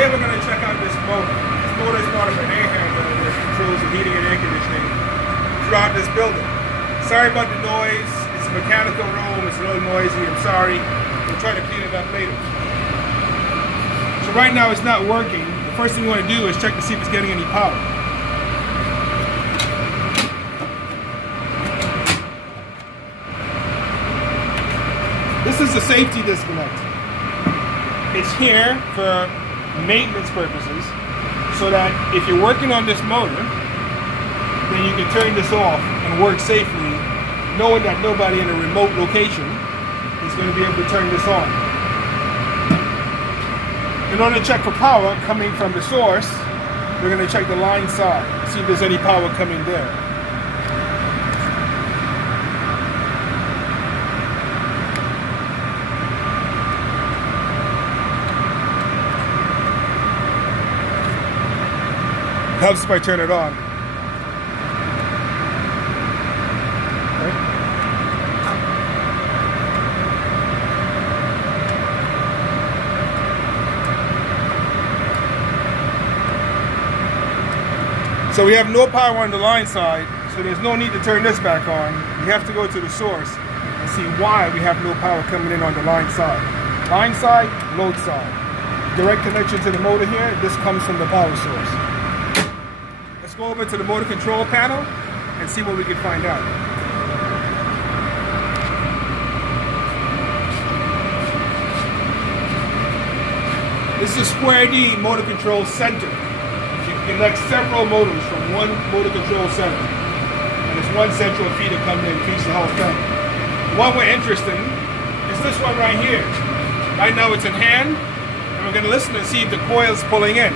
Today we're going to check out this motor. This motor is part of an air handler that controls the heating and air conditioning throughout this building. Sorry about the noise. It's a mechanical room. It's a little noisy. I'm sorry. We'll try to clean it up later. So right now it's not working. The first thing you want to do is check to see if it's getting any power. This is the safety disconnect. It's here for maintenance purposes, so that if you're working on this motor, then you can turn this off and work safely, knowing that nobody in a remote location is going to be able to turn this on. In order to check for power coming from the source, we're going to check the line side, see if there's any power coming there. Helps if I turn it on. Okay. So we have no power on the line side, so there's no need to turn this back on. We have to go to the source and see why we have no power coming in on the line side. Line side, load side. Direct connection to the motor here, this comes from the power source. Let's go over to the motor control panel and see what we can find out. This is a Square D motor control center. You can connect several motors from one motor control center. And there's one central feeder coming in and feeds the whole thing. The one we're interested in is this one right here. Right now it's in hand, and we're going to listen and see if the coil is pulling in.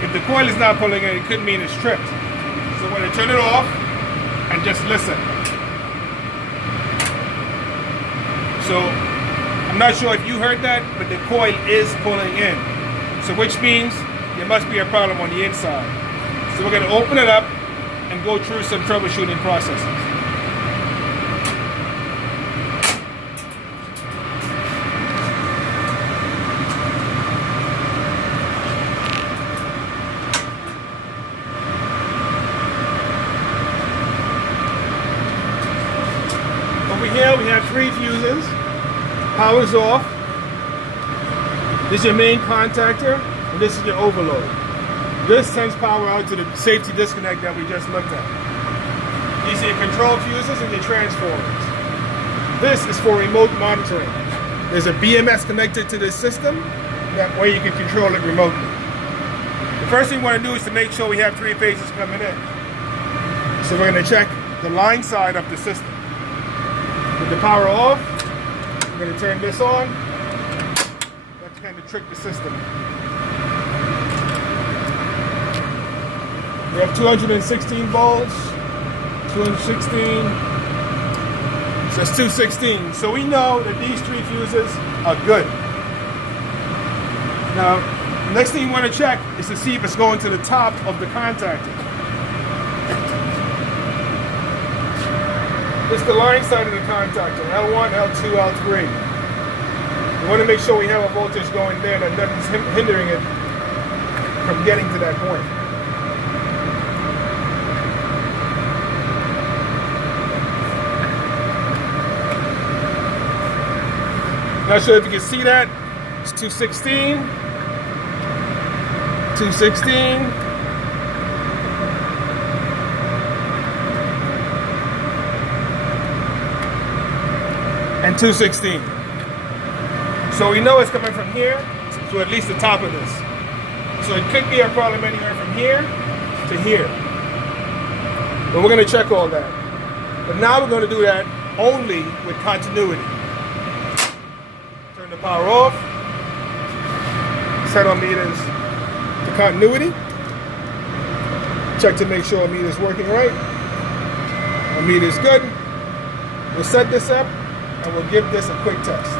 If the coil is not pulling in, it could mean it's tripped. So we're going to turn it off and just listen. So I'm not sure if you heard that, but the coil is pulling in. So which means there must be a problem on the inside. So we're going to open it up and go through some troubleshooting processes. Here we have 3 fuses. Power's off. This is your main contactor, and this is your overload. This sends power out to the safety disconnect that we just looked at. These are your control fuses and your transformers. This is for remote monitoring. There's a BMS connected to this system. That way you can control it remotely. The first thing we want to do is to make sure we have 3 phases coming in. So we're going to check the line side of the system. With the power off, we're going to turn this on. That's kind of trick the system. We have 216 volts, 216, so that's 216. So we know that these 3 fuses are good. Now, the next thing you want to check is to see if it's going to the top of the contactor. This is the line side of the contactor, L1, L2, L3. We want to make sure we have a voltage going there that nothing's hindering it from getting to that point. Not sure if you can see that. It's 216, 216. And 216. So we know it's coming from here to at least the top of this. So it could be a problem anywhere from here to here. But we're going to check all that. But now we're going to do that only with continuity. Turn the power off. Set our meters to continuity. Check to make sure our meter is working right. Our meter is good. We'll set this up and we'll give this a quick test.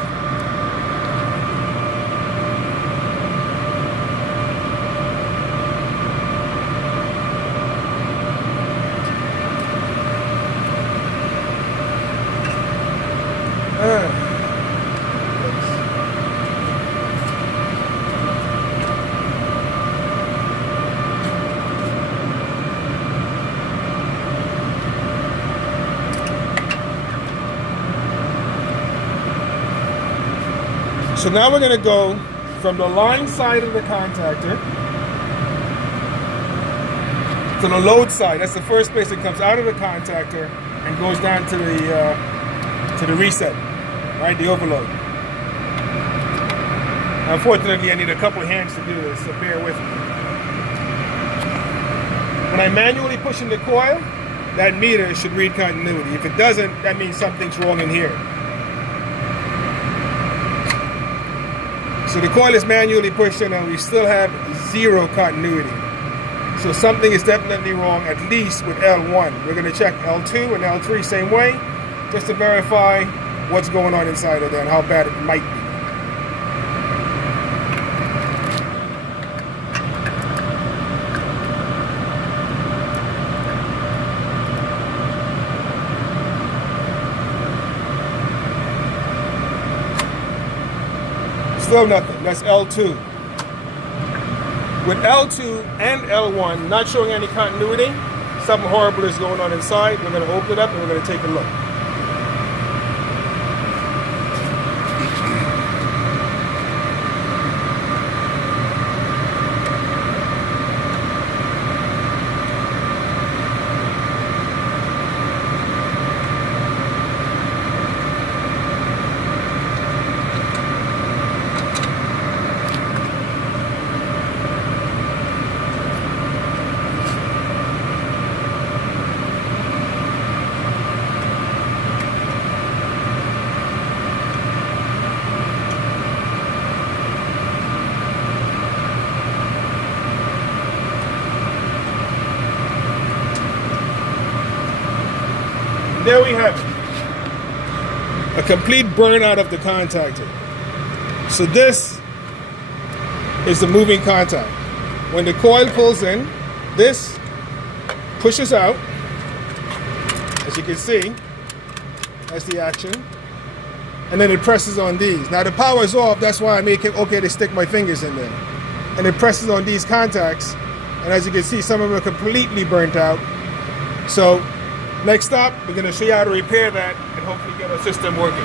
So now we're going to go from the line side of the contactor to the load side. That's the first place that comes out of the contactor and goes down to the reset, right? The overload. Unfortunately, I need a couple hands to do this, so bear with me. When I'm manually pushing the coil, that meter should read continuity. If it doesn't, that means something's wrong in here. So the coil is manually pushed in and we still have 0 continuity. So something is definitely wrong, at least with L1. We're going to check L2 and L3 same way, just to verify what's going on inside of there and how bad it might be. Still nothing. That's L2. With L2 and L1 not showing any continuity, something horrible is going on inside. We're going to open it up and we're going to take a look. There we have it. A complete burnout of the contactor. So this is the moving contact. When the coil pulls in, this pushes out. As you can see, that's the action. And then it presses on these. Now the power is off, that's why I make it okay to stick my fingers in there. And it presses on these contacts. And as you can see, some of them are completely burnt out. So next up, we're going to show you how to repair that and hopefully get our system working.